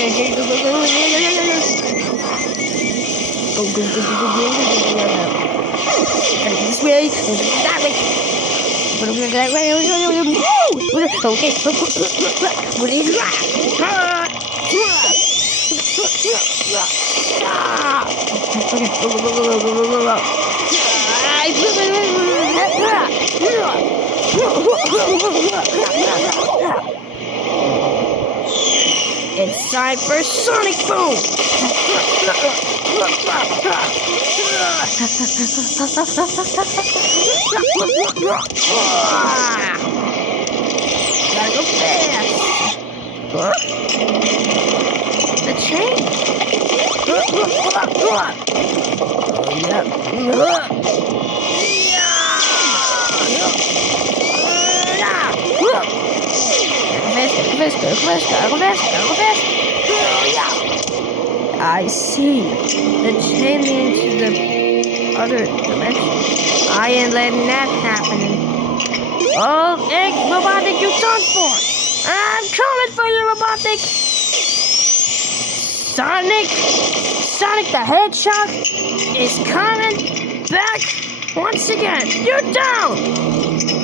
This way. That way. Okay. What is that? It's time for Sonic Boom! Gotta go fast! The chain! I see. The chain leads to the other dimension. I ain't letting that happen. Oh, hey, Robotic, you done for? I'm coming for you, Robotic. Sonic the Hedgehog is coming back once again. You're down.